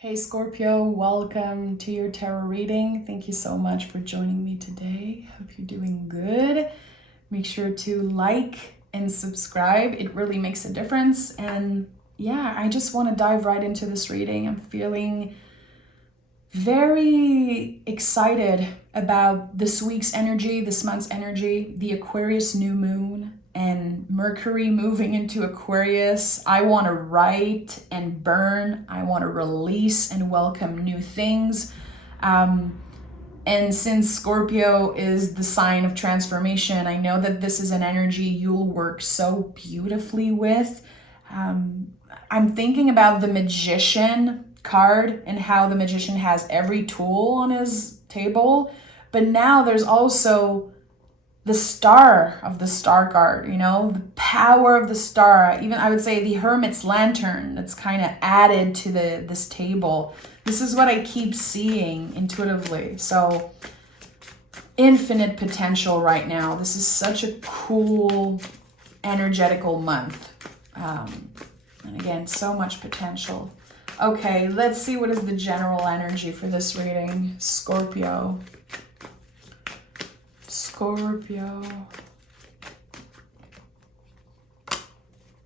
Hey Scorpio, welcome to your tarot reading. Thank you so much for joining me today. Hope you're doing good. Make sure to like and subscribe. It really makes a difference. And yeah, I just want to dive right into this reading. I'm feeling very excited about this week's energy, this month's energy, the Aquarius new moon and Mercury moving into Aquarius. I want to write and burn. I want to release and welcome new things. And since Scorpio is the sign of transformation, I know that this is an energy you'll work so beautifully with. I'm thinking about the Magician card and how the Magician has every tool on his table. But now there's also the star of the star card, the power of the star. Even I would say the Hermit's lantern that's kind of added to this table. This is what I keep seeing intuitively. So infinite potential right now. This is such a cool, energetical month. And again, so much potential. Okay, let's see what is the general energy for this reading. Scorpio.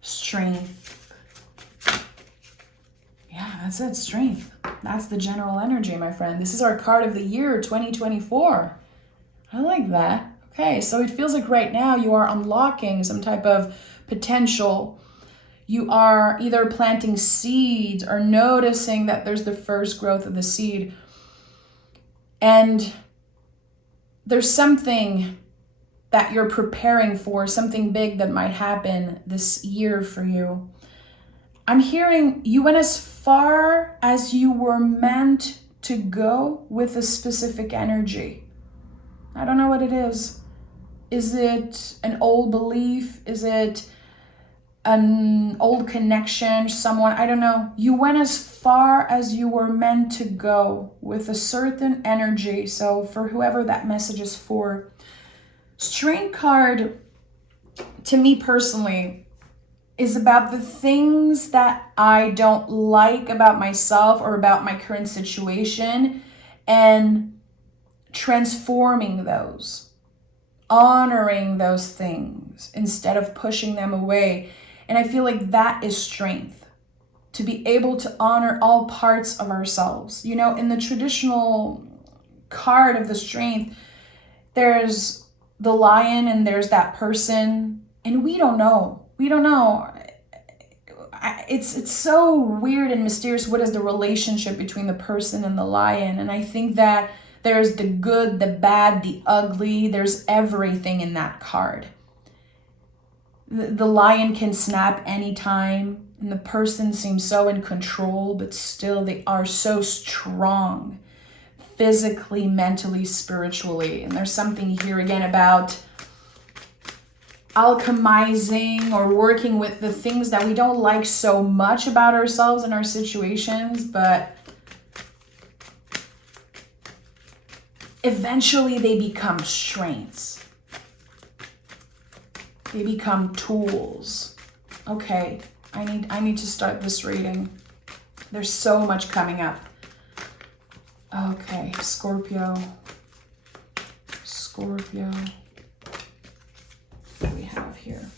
Strength. Yeah, that's it, strength. That's the general energy, my friend. This is our card of the year, 2024. I like that. Okay, so it feels like right now you are unlocking some type of potential. You are either planting seeds or noticing that there's the first growth of the seed. And there's something that you're preparing for, something big that might happen this year for you. I'm hearing you went as far as you were meant to go with a specific energy. I don't know what it is. Is it an old belief? Is it an old connection, someone? I don't know. You went as far as you were meant to go with a certain energy. So for whoever that message is for, Strength card, to me personally, is about the things that I don't like about myself or about my current situation and transforming those, honoring those things instead of pushing them away. And I feel like that is strength, to be able to honor all parts of ourselves. In the traditional card of the strength, there's the lion and there's that person, and we don't know. It's so weird and mysterious. What is the relationship between the person and the lion? And I think that there's the good, the bad, the ugly. There's everything in that card. The lion can snap anytime, and the person seems so in control, but still they are so strong. Physically, mentally, spiritually. And there's something here again about alchemizing or working with the things that we don't like so much about ourselves and our situations, but eventually they become strengths. They become tools. Okay, I need to start this reading. There's so much coming up. Okay, Scorpio. What do we have here?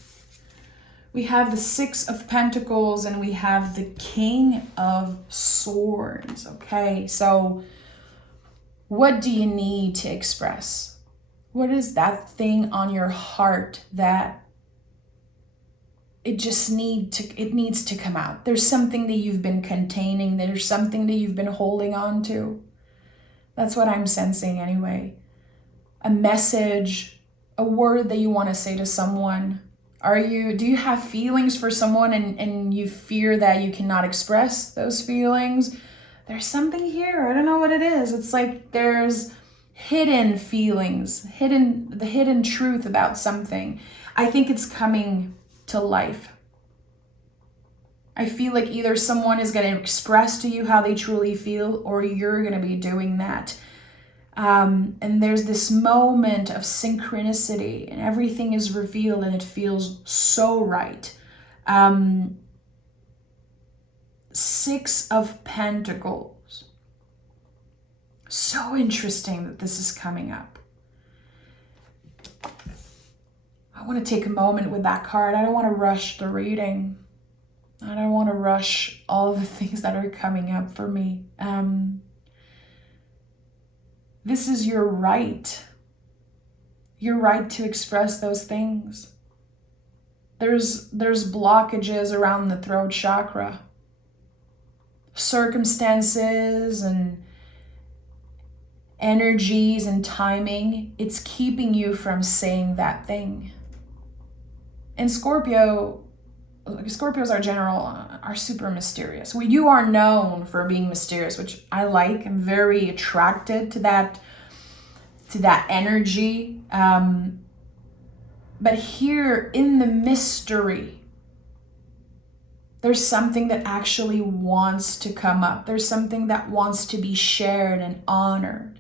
We have the Six of Pentacles and we have the King of Swords. Okay, so what do you need to express? What is that thing on your heart that it needs to come out? There's something that you've been containing. There's something that you've been holding on to. That's what I'm sensing anyway. A message, a word that you want to say to someone. Do you have feelings for someone and you fear that you cannot express those feelings? There's something here. I don't know what it is. It's like there's hidden feelings, the hidden truth about something. I think it's coming to life. I feel like either someone is going to express to you how they truly feel, or you're going to be doing that. And there's this moment of synchronicity and everything is revealed and it feels so right. Six of Pentacles. So interesting that this is coming up. I want to take a moment with that card. I don't want to rush the reading. I don't want to rush all the things that are coming up for me. This is your right. Your right to express those things. There's blockages around the throat chakra. Circumstances and energies and timing, it's keeping you from saying that thing. And Scorpios are are super mysterious. You are known for being mysterious, which I like. I'm very attracted to that energy. But here in the mystery, there's something that actually wants to come up. There's something that wants to be shared and honored.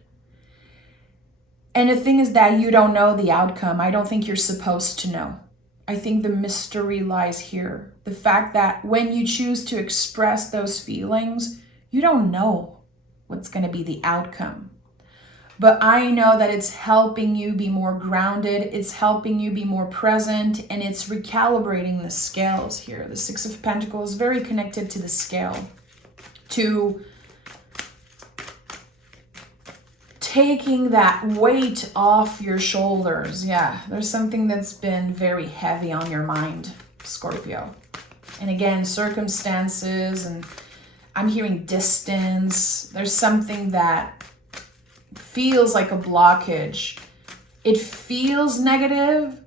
And the thing is that you don't know the outcome. I don't think you're supposed to know. I think the mystery lies here. The fact that when you choose to express those feelings, you don't know what's going to be the outcome. But I know that it's helping you be more grounded, it's helping you be more present, and it's recalibrating the scales here. The Six of Pentacles is very connected to the scale, to taking that weight off your shoulders. Yeah, there's something that's been very heavy on your mind, Scorpio. And again, circumstances, and I'm hearing distance. There's something that feels like a blockage. It feels negative,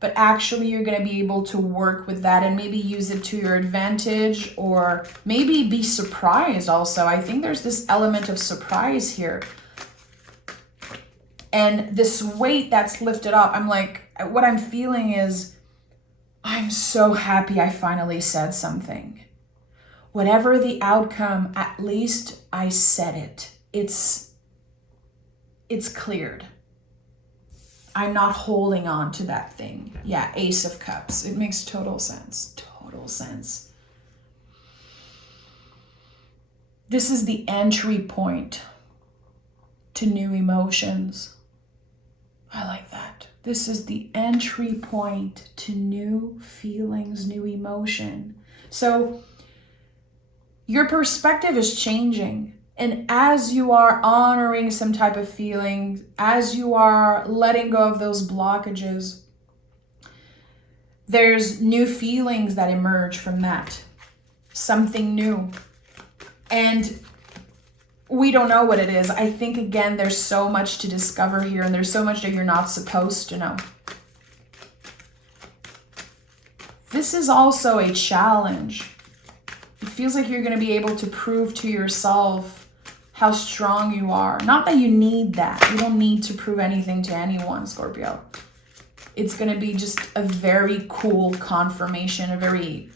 but actually you're going to be able to work with that and maybe use it to your advantage, or maybe be surprised also. I think there's this element of surprise here. And this weight that's lifted up, I'm like, what I'm feeling is, I'm so happy I finally said something. Whatever the outcome, at least I said it. It's cleared. I'm not holding on to that thing. Yeah, Ace of Cups. It makes total sense. Total sense. This is the entry point to new emotions. I like that. This is the entry point to new feelings, new emotion. So your perspective is changing. And as you are honoring some type of feeling, as you are letting go of those blockages, there's new feelings that emerge from that. Something new. And we don't know what it is. I think, again, there's so much to discover here, and there's so much that you're not supposed to know. This is also a challenge. It feels like you're going to be able to prove to yourself how strong you are. Not that you need that. You don't need to prove anything to anyone, Scorpio. It's going to be just a very cool confirmation, a very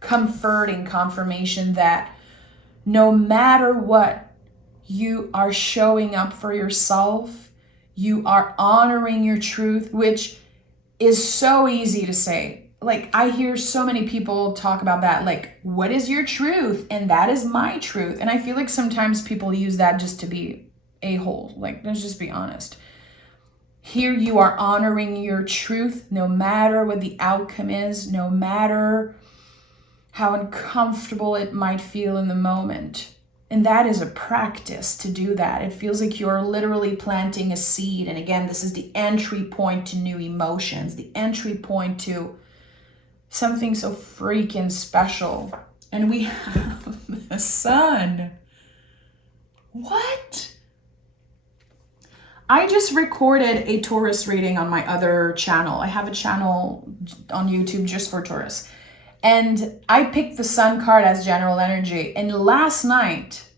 comforting confirmation that no matter what, you are showing up for yourself. You are honoring your truth, which is so easy to say. Like, I hear so many people talk about that. Like, what is your truth? And that is my truth. And I feel like sometimes people use that just to be a-hole. Like, let's just be honest. Here you are honoring your truth, no matter what the outcome is, no matter how uncomfortable it might feel in the moment. And that is a practice to do that. It feels like you're literally planting a seed. And again, this is the entry point to new emotions, the entry point to something so freaking special. And we have the sun. What? I just recorded a Taurus reading on my other channel. I have a channel on YouTube just for Taurus. And I picked the sun card as general energy. And last night,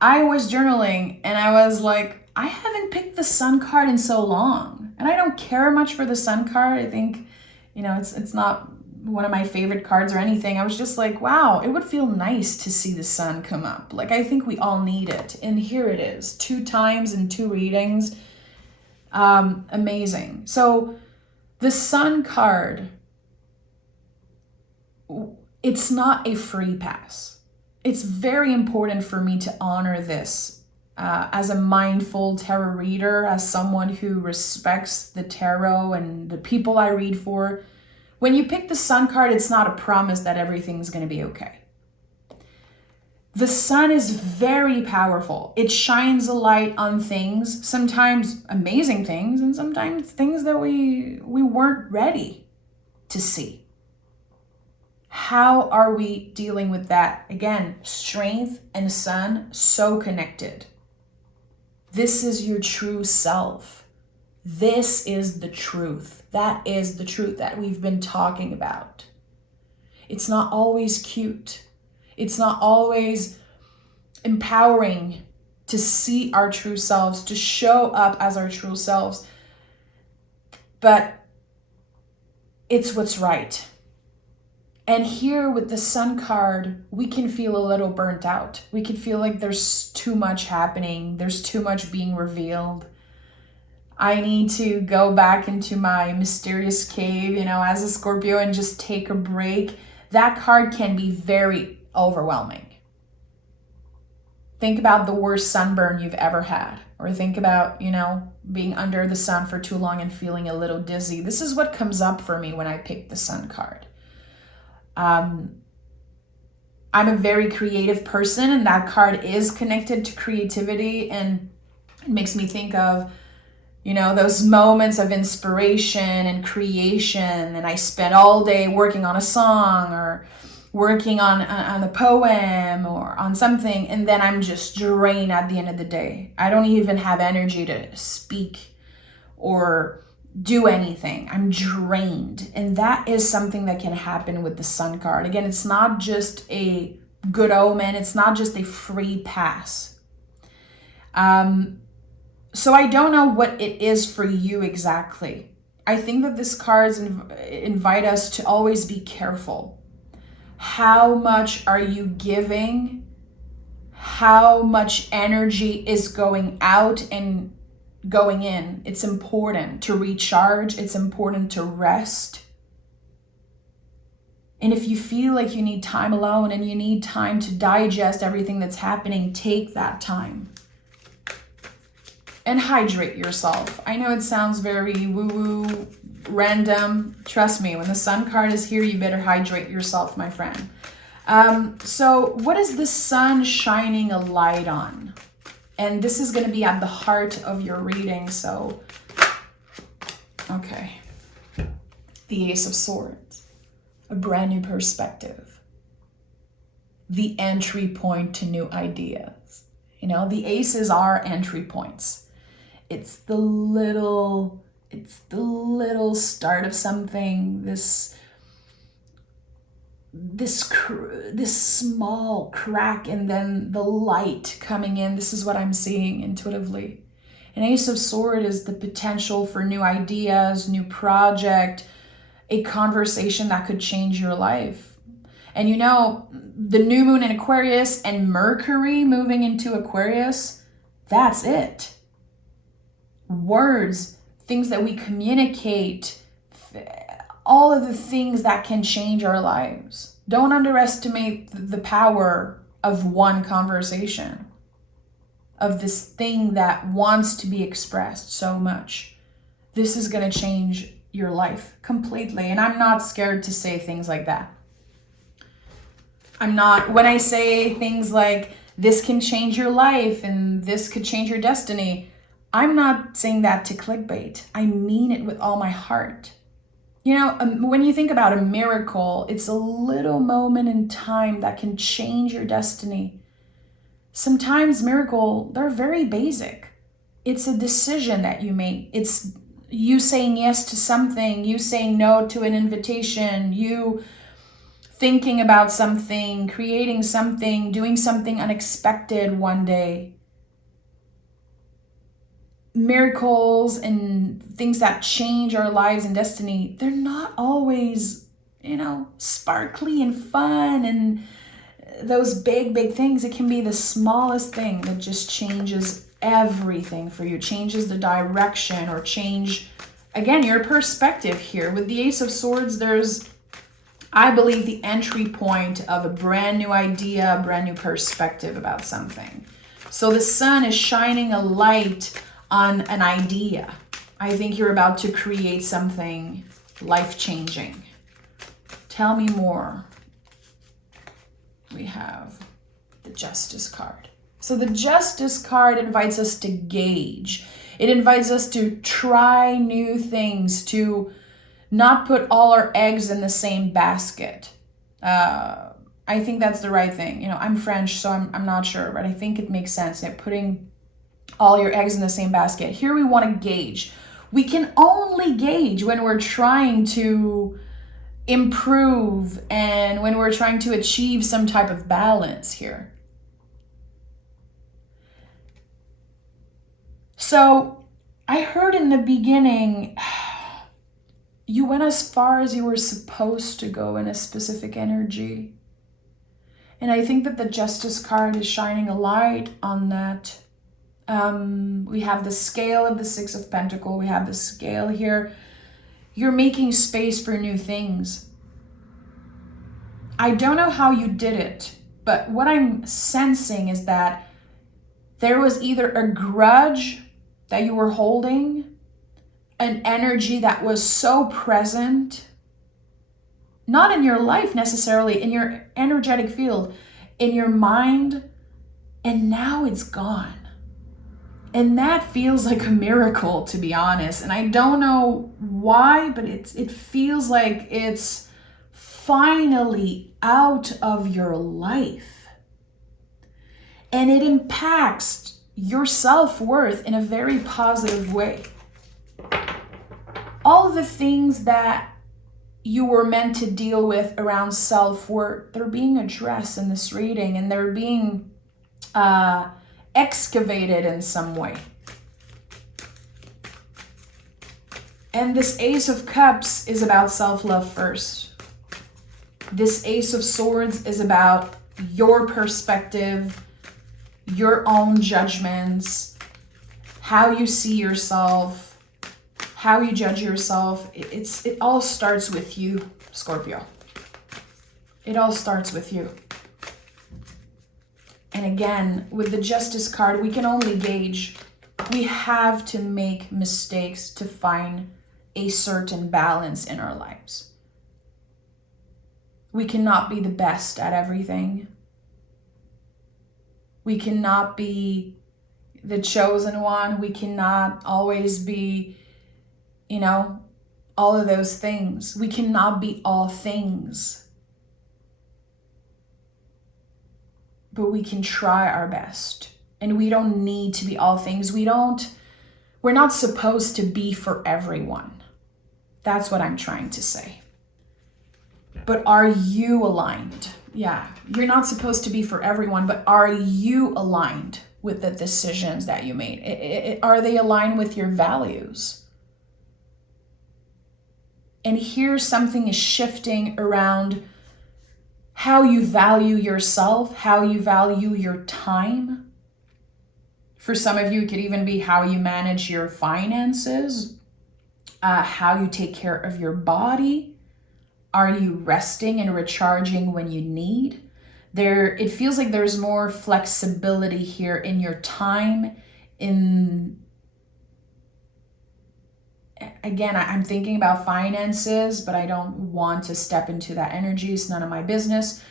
I was journaling and I was like, I haven't picked the sun card in so long. And I don't care much for the sun card. I think, it's not one of my favorite cards or anything. I was just like, wow, it would feel nice to see the sun come up. Like, I think we all need it. And here it is, 2 times in 2 readings. Amazing. So the sun card, it's not a free pass. It's very important for me to honor this as a mindful tarot reader, as someone who respects the tarot and the people I read for. When you pick the Sun card, it's not a promise that everything's going to be okay. The sun is very powerful. It shines a light on things, sometimes amazing things, and sometimes things that we weren't ready to see. How are we dealing with that? Again, strength and sun, so connected. This is your true self. This is the truth. That is the truth that we've been talking about. It's not always cute. It's not always empowering to see our true selves, to show up as our true selves, but it's what's right. And here with the Sun card, we can feel a little burnt out. We can feel like there's too much happening. There's too much being revealed. I need to go back into my mysterious cave, as a Scorpio, and just take a break. That card can be very overwhelming. Think about the worst sunburn you've ever had, or think about, being under the sun for too long and feeling a little dizzy. This is what comes up for me when I pick the Sun card. I'm a very creative person, and that card is connected to creativity, and it makes me think of, those moments of inspiration and creation, and I spent all day working on a song or working on a poem or on something, and then I'm just drained at the end of the day. I don't even have energy to speak or do anything. I'm drained. And that is something that can happen with the Sun card. Again, it's not just a good omen. It's not just a free pass. So I don't know what it is for you exactly. I think that this cards invite us to always be careful. How much are you giving? How much energy is going out and going in? It's important to recharge. It's important to rest. And if you feel like you need time alone and you need time to digest everything that's happening, take that time. And hydrate yourself. I know it sounds very woo-woo, random. Trust me, when the Sun card is here, you better hydrate yourself, my friend. So what is the sun shining a light on? And this is going to be at the heart of your reading. So, okay. The Ace of Swords. A brand new perspective. The entry point to new ideas. The aces are entry points. It's the little start of something, this small crack, and then the light coming in. This is what I'm seeing intuitively. An Ace of Swords is the potential for new ideas, new project, a conversation that could change your life. And the new moon in Aquarius and Mercury moving into Aquarius, that's it. Words, things that we communicate, all of the things that can change our lives. Don't underestimate the power of one conversation, of this thing that wants to be expressed so much. This is going to change your life completely. And I'm not scared to say things like that. When I say things like, this can change your life and this could change your destiny, I'm not saying that to clickbait. I mean it with all my heart. When you think about a miracle, it's a little moment in time that can change your destiny. Sometimes they're very basic. It's a decision that you make. It's you saying yes to something, you saying no to an invitation, you thinking about something, creating something, doing something unexpected one day. Miracles and things that change our lives and destiny, they're not always, sparkly and fun and those big things. It can be the smallest thing that just changes everything for you, changes the direction or change, again, your perspective here. With the Ace of Swords, there's I believe, the entry point of a brand new idea, a brand new perspective about something. So the sun is shining a light on an idea. I think you're about to create something life-changing. Tell me more. We have the Justice card. So the Justice card invites us to gauge. It invites us to try new things, to not put all our eggs in the same basket. I think that's the right thing. You know, I'm French, so I'm not sure, but I think it makes sense. Putting all your eggs in the same basket. Here we want to gauge. We can only gauge when we're trying to improve and when we're trying to achieve some type of balance here. So I heard in the beginning, you went as far as you were supposed to go in a specific energy. And I think that the Justice card is shining a light on that. We have the scale of the Six of Pentacles. We have the scale here. You're making space for new things. I don't know how you did it, but what I'm sensing is that there was either a grudge that you were holding, an energy that was so present, not in your life necessarily, in your energetic field, in your mind, and now it's gone. And that feels like a miracle, to be honest. And I don't know why, but it feels like it's finally out of your life. And it impacts your self-worth in a very positive way. All of the things that you were meant to deal with around self-worth, they're being addressed in this reading, and they're being excavated in some way. And this Ace of Cups is about self-love first. This Ace of Swords is about your perspective, your own judgments, how you see yourself, how you judge yourself. It all starts with you, Scorpio. It all starts with you. And again, with the Justice card, we can only gauge. We have to make mistakes to find a certain balance in our lives. We cannot be the best at everything. We cannot be the chosen one. We cannot always be, all of those things. We cannot be all things. But we can try our best. And we don't need to be all things. We're not supposed to be for everyone. That's what I'm trying to say. But are you aligned? Yeah, you're not supposed to be for everyone, but are you aligned with the decisions that you made? Are they aligned with your values? And here something is shifting around how you value yourself, how you value your time. For some of you, it could even be how you manage your finances, how you take care of your body. Are you resting and recharging when you need? It feels like there's more flexibility here in your time. Again, I'm thinking about finances, but I don't want to step into that energy. It's none of my business.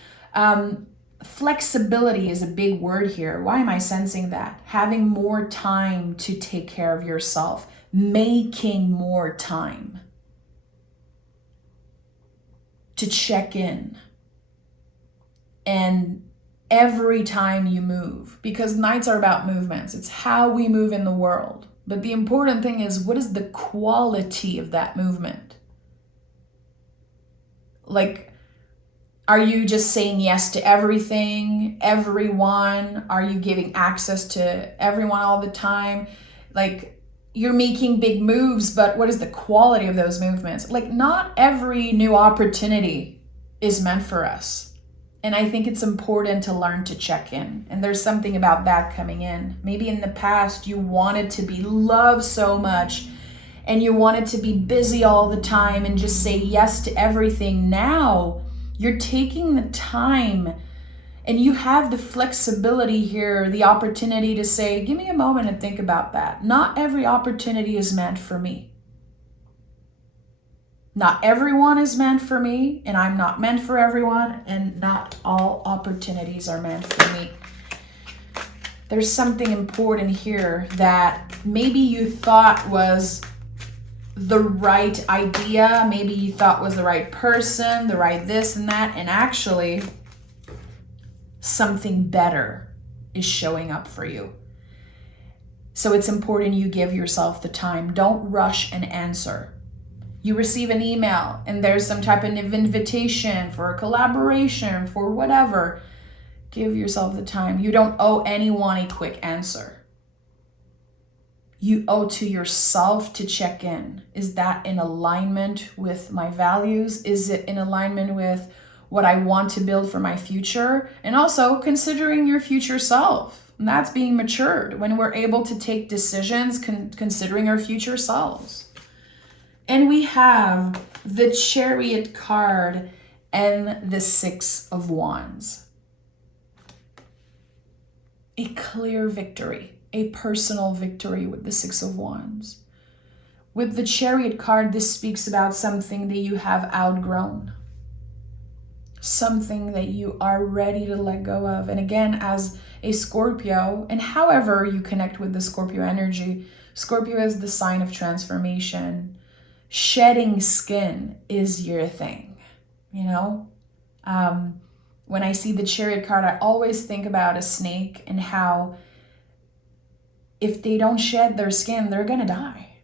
Flexibility is a big word here. Why am I sensing that? Having more time to take care of yourself, making more time to check in. And every time you move, because nights are about movements. It's how we move in the world. But the important thing is, what is the quality of that movement? Like, are you just saying yes to everything, everyone? Are you giving access to everyone all the time? Like, you're making big moves, but what is the quality of those movements? Like, not every new opportunity is meant for us. And I think it's important to learn to check in. And there's something about that coming in. Maybe in the past you wanted to be loved so much and you wanted to be busy all the time and just say yes to everything. Now You're taking the time, and you have the flexibility here, the opportunity to say, give me a moment and think about that. Not every opportunity is meant for me. Not everyone is meant for me, and I'm not meant for everyone, and not all opportunities are meant for me. There's something important here that maybe you thought was the right idea, maybe you thought was the right person, the right this and that, and actually something better is showing up for you. So it's important you give yourself the time. Don't rush an answer. You receive an email and there's some type of invitation for a collaboration, for whatever. Give yourself the time. You don't owe anyone a quick answer. You owe to yourself to check in. Is that in alignment with my values? Is it in alignment with what I want to build for my future? And also considering your future self. And that's being matured when we're able to take decisions considering our future selves. And we have the Chariot card and the Six of Wands. A clear victory. A personal victory with the Six of Wands. With the Chariot card, this speaks about something that you have outgrown. Something that you are ready to let go of. And again, as a Scorpio, and however you connect with the Scorpio energy, Scorpio is the sign of transformation. Shedding skin is your thing, you know? When I see the Chariot card, I always think about a snake and how if they don't shed their skin, they're gonna die.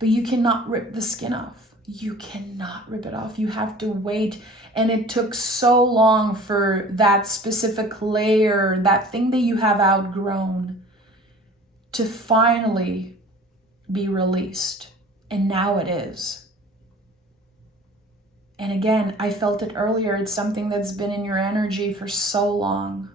But you cannot rip the skin off. You cannot rip it off. You have to wait. And it took so long for that specific layer, that thing that you have outgrown, to finally be released. And now it is. And again, I felt it earlier. It's something that's been in your energy for so long.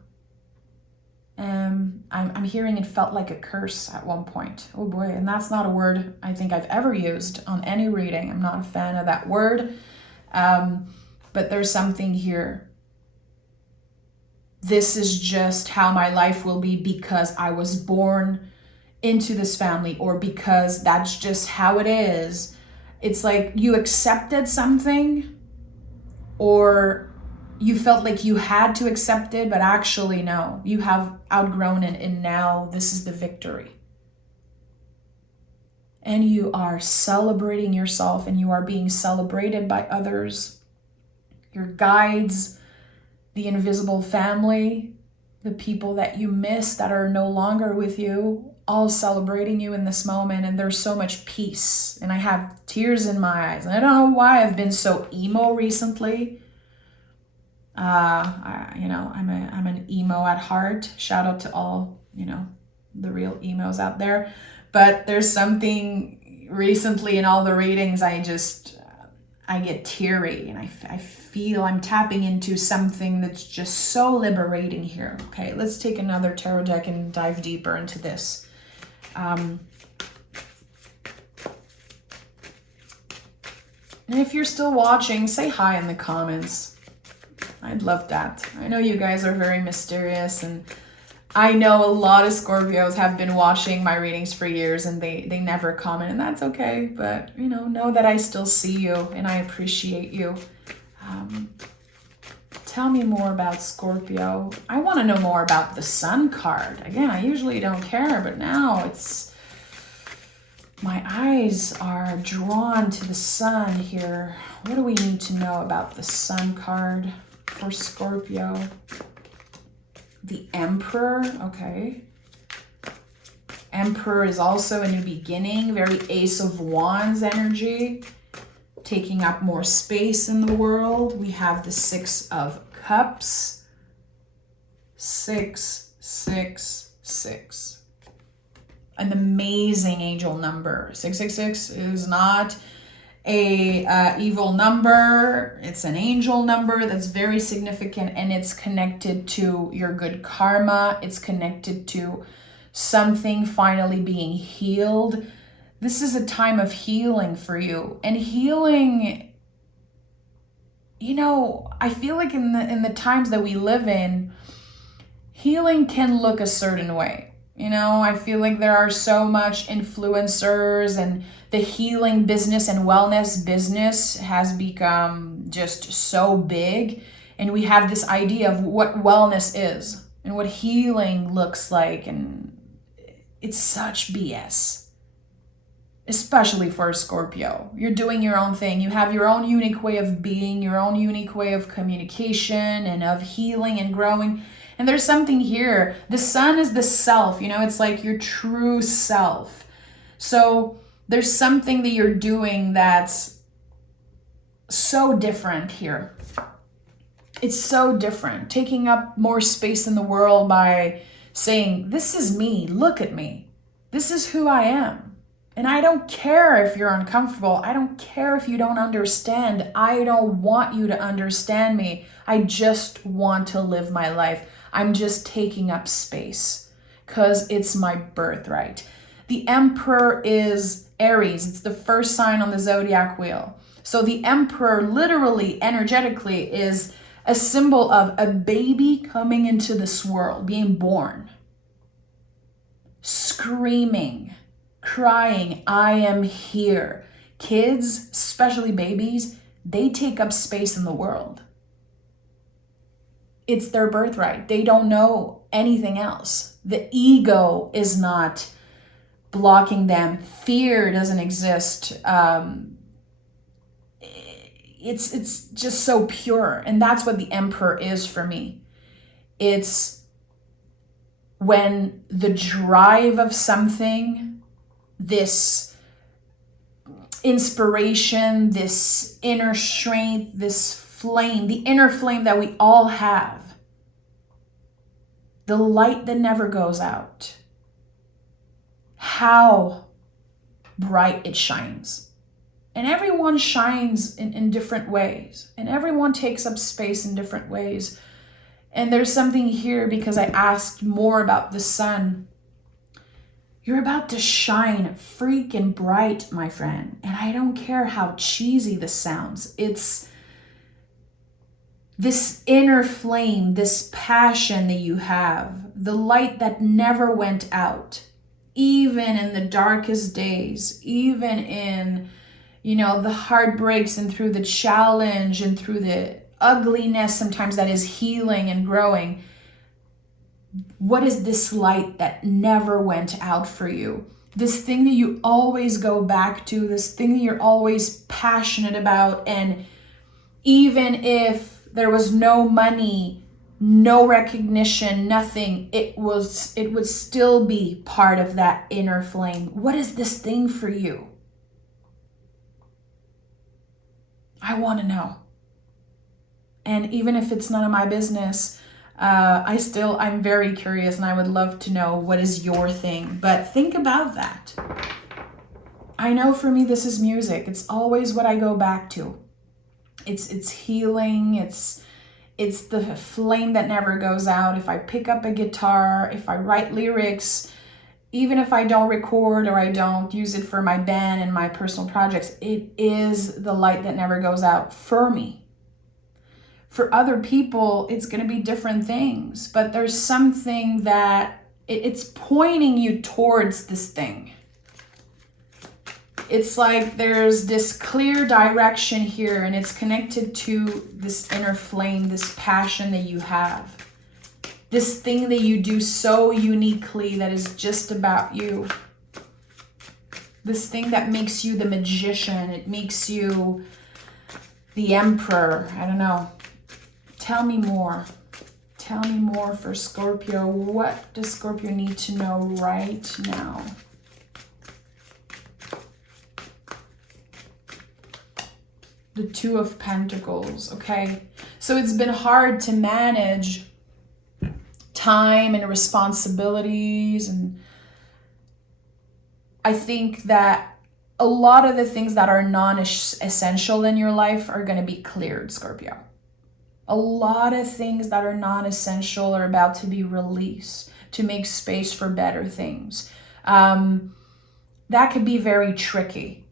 I'm hearing it felt like a curse at one point. Oh boy, and that's not a word I think I've ever used on any reading. I'm not a fan of that word. But there's something here. This is just how my life will be because I was born into this family, or because that's just how it is. It's like you accepted something, or you felt like you had to accept it, but actually no, you have outgrown it, and now this is the victory. And you are celebrating yourself, and you are being celebrated by others, your guides, the invisible family, the people that you miss that are no longer with you, all celebrating you in this moment. And there's so much peace, and I have tears in my eyes. And I don't know why I've been so emo recently. I'm an emo at heart. Shout out to all, the real emos out there. But there's something recently in all the readings, I get teary, and I feel I'm tapping into something that's just so liberating here. Okay, let's take another tarot deck and dive deeper into this. And if you're still watching, say hi in the comments. I'd love that. I know you guys are very mysterious, and I know a lot of Scorpios have been watching my readings for years and they never comment, and that's okay. But, know that I still see you and I appreciate you. Tell me more about Scorpio. I want to know more about the Sun card. Again, I usually don't care, but now my eyes are drawn to the Sun here. What do we need to know about the Sun card for Scorpio? The Emperor, okay. Emperor is also a new beginning, very Ace of Wands energy, taking up more space in the world. We have the Six of Cups, 6, 6, 6. An amazing angel number. 666 is not a evil number. It's an angel number that's very significant, and it's connected to your good karma. It's connected to something finally being healed. This is a time of healing for you, and healing I feel like in the times that we live in, healing can look a certain way. I feel like there are so much influencers, and the healing business and wellness business has become just so big. And we have this idea of what wellness is and what healing looks like. And it's such BS, especially for a Scorpio. You're doing your own thing. You have your own unique way of being, your own unique way of communication and of healing and growing. And there's something here. The sun is the self, it's like your true self. So there's something that you're doing that's so different here. It's so different. Taking up more space in the world by saying, this is me, look at me. This is who I am. And I don't care if you're uncomfortable. I don't care if you don't understand. I don't want you to understand me. I just want to live my life. I'm just taking up space because it's my birthright. The Emperor is Aries. It's the first sign on the zodiac wheel. So the Emperor literally, energetically, is a symbol of a baby coming into this world, being born, screaming, crying, I am here. Kids, especially babies, they take up space in the world. It's their birthright. They don't know anything else. The ego is not blocking them. Fear doesn't exist. It's just so pure. And that's what the Emperor is for me. It's when the drive of something, this inspiration, this inner strength, this flame, the inner flame that we all have, the light that never goes out, how bright it shines. And everyone shines in different ways, and everyone takes up space in different ways. And there's something here because I asked more about the sun. You're about to shine freaking bright, my friend. And I don't care how cheesy this sounds. It's this inner flame, this passion that you have, the light that never went out, even in the darkest days, even in, the heartbreaks and through the challenge and through the ugliness sometimes that is healing and growing. What is this light that never went out for you? This thing that you always go back to, this thing that you're always passionate about. And even if there was no money, no recognition, nothing, it would still be part of that inner flame. What is this thing for you? I want to know. And even if it's none of my business, I'm very curious, and I would love to know what is your thing. But think about that. I know for me, this is music. It's always what I go back to. It's healing. It's the flame that never goes out. If I pick up a guitar, if I write lyrics, even if I don't record or I don't use it for my band and my personal projects, it is the light that never goes out for me. For other people, it's going to be different things, but there's something that it's pointing you towards this thing. It's like there's this clear direction here, and it's connected to this inner flame, this passion that you have, this thing that you do so uniquely that is just about you. This thing that makes you the magician. It makes you the emperor. I don't know. Tell me more. Tell me more for Scorpio. What does Scorpio need to know right now? The Two of Pentacles, okay? So it's been hard to manage time and responsibilities, and I think that a lot of the things that are non-essential in your life are going to be cleared, Scorpio. A lot of things that are non-essential are about to be released to make space for better things. That could be very tricky.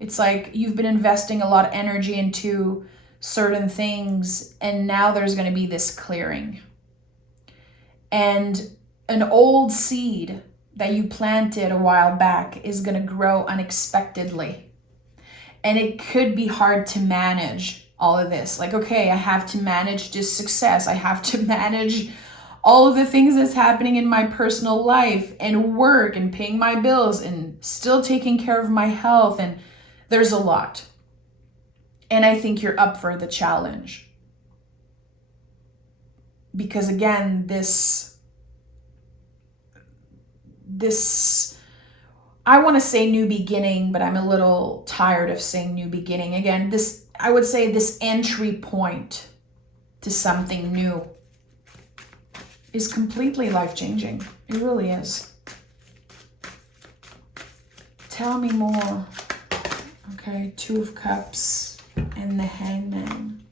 It's like you've been investing a lot of energy into certain things, and now there's going to be this clearing. And an old seed that you planted a while back is going to grow unexpectedly. And it could be hard to manage all of this. Like, okay, I have to manage this success. I have to manage all of the things that's happening in my personal life and work and paying my bills and still taking care of my health. And there's a lot. And I think you're up for the challenge. Because again, this I want to say new beginning, but I'm a little tired of saying new beginning. Again, I would say this entry point to something new is completely life-changing. It really is. Tell me more. Okay, Two of Cups and the Hangman.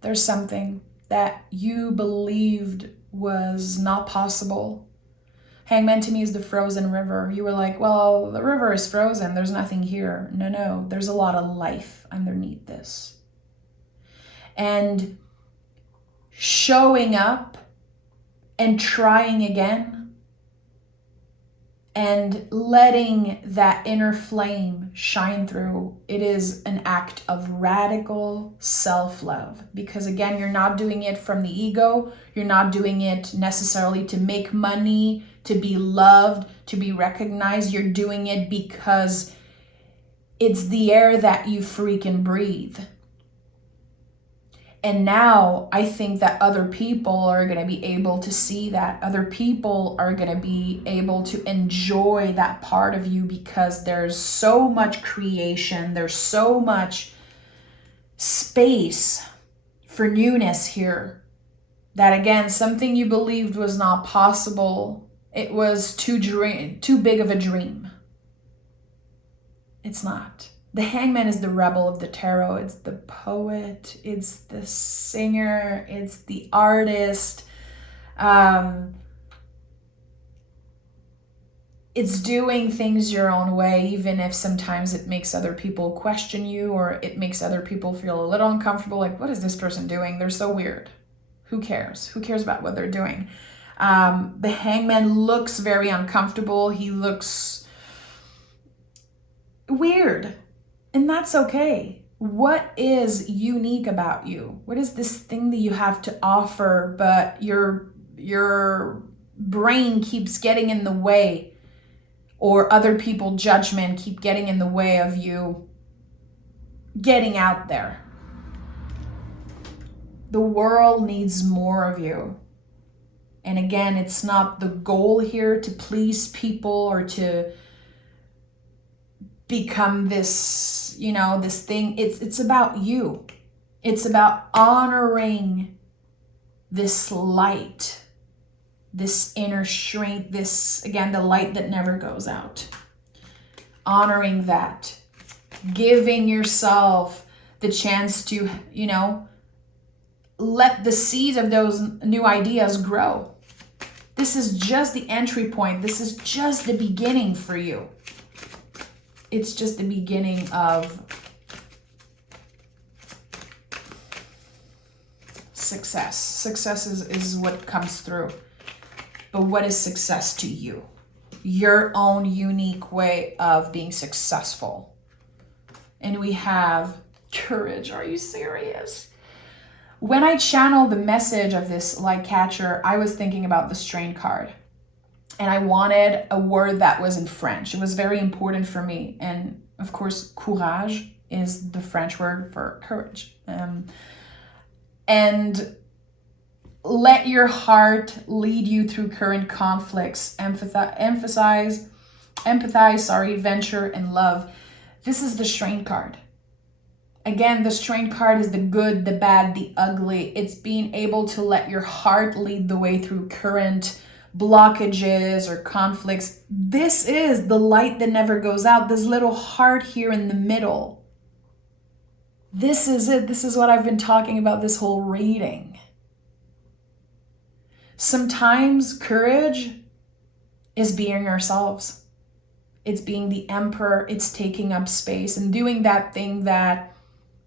There's something that you believed was not possible. Hangman to me is the frozen river. You were like, well, the river is frozen. There's nothing here. No. There's a lot of life underneath this. And showing up and trying again and letting that inner flame shine through, it is an act of radical self-love. Because again, you're not doing it from the ego. You're not doing it necessarily to make money, to be loved, to be recognized. You're doing it because it's the air that you freaking breathe. And now I think that other people are going to be able to see that. Other people are going to be able to enjoy that part of you because there's so much creation. There's so much space for newness here. That again, something you believed was not possible. It was too big of a dream. It's not. The Hangman is the rebel of the tarot. It's the poet. It's the singer. It's the artist. It's doing things your own way, even if sometimes it makes other people question you or it makes other people feel a little uncomfortable. Like, what is this person doing? They're so weird. Who cares? Who cares about what they're doing? The Hangman looks very uncomfortable. He looks weird. And that's okay. What is unique about you? What is this thing that you have to offer, but your brain keeps getting in the way, or other people's judgment keep getting in the way of you getting out there? The world needs more of you. And again, it's not the goal here to please people or to become this, this thing. It's about you. It's about honoring this light, this inner strength, this, again, the light that never goes out. Honoring that. Giving yourself the chance to, let the seeds of those new ideas grow. This is just the entry point. This is just the beginning for you. It's just the beginning of success. Success is what comes through. But what is success to you? Your own unique way of being successful. And we have courage. Are you serious? When I channel the message of this light catcher, I was thinking about the strain card. And I wanted a word that was in French. It was very important for me. And of course, courage is the French word for courage. And let your heart lead you through current conflicts. Empathize, venture, and love. This is the strain card. Again, the strain card is the good, the bad, the ugly. It's being able to let your heart lead the way through current blockages or conflicts. This is the light that never goes out. This little heart here in the middle. This is it. This is what I've been talking about this whole reading. Sometimes courage is being ourselves. It's being the emperor. It's taking up space and doing that thing that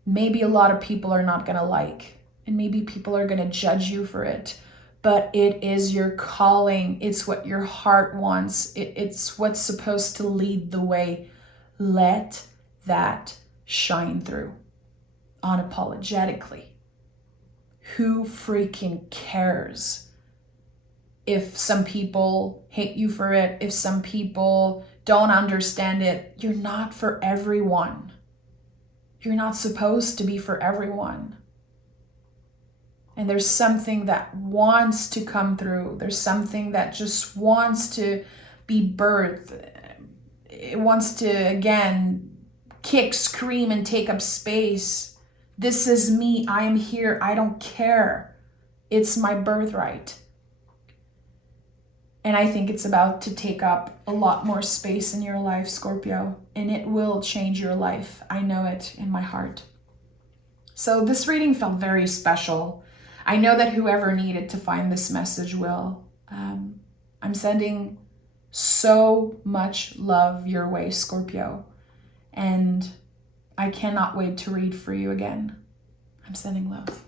maybe a lot of people are not going to like. And maybe people are going to judge you for it. But it is your calling. It's what your heart wants. It's what's supposed to lead the way. Let that shine through unapologetically. Who freaking cares if some people hate you for it, if some people don't understand it? You're not for everyone. You're not supposed to be for everyone. And there's something that wants to come through. There's something that just wants to be birthed. It wants to, again, kick, scream, and take up space. This is me. I am here. I don't care. It's my birthright. And I think it's about to take up a lot more space in your life, Scorpio. And it will change your life. I know it in my heart. So this reading felt very special. I know that whoever needed to find this message will. I'm sending so much love your way, Scorpio. And I cannot wait to read for you again. I'm sending love.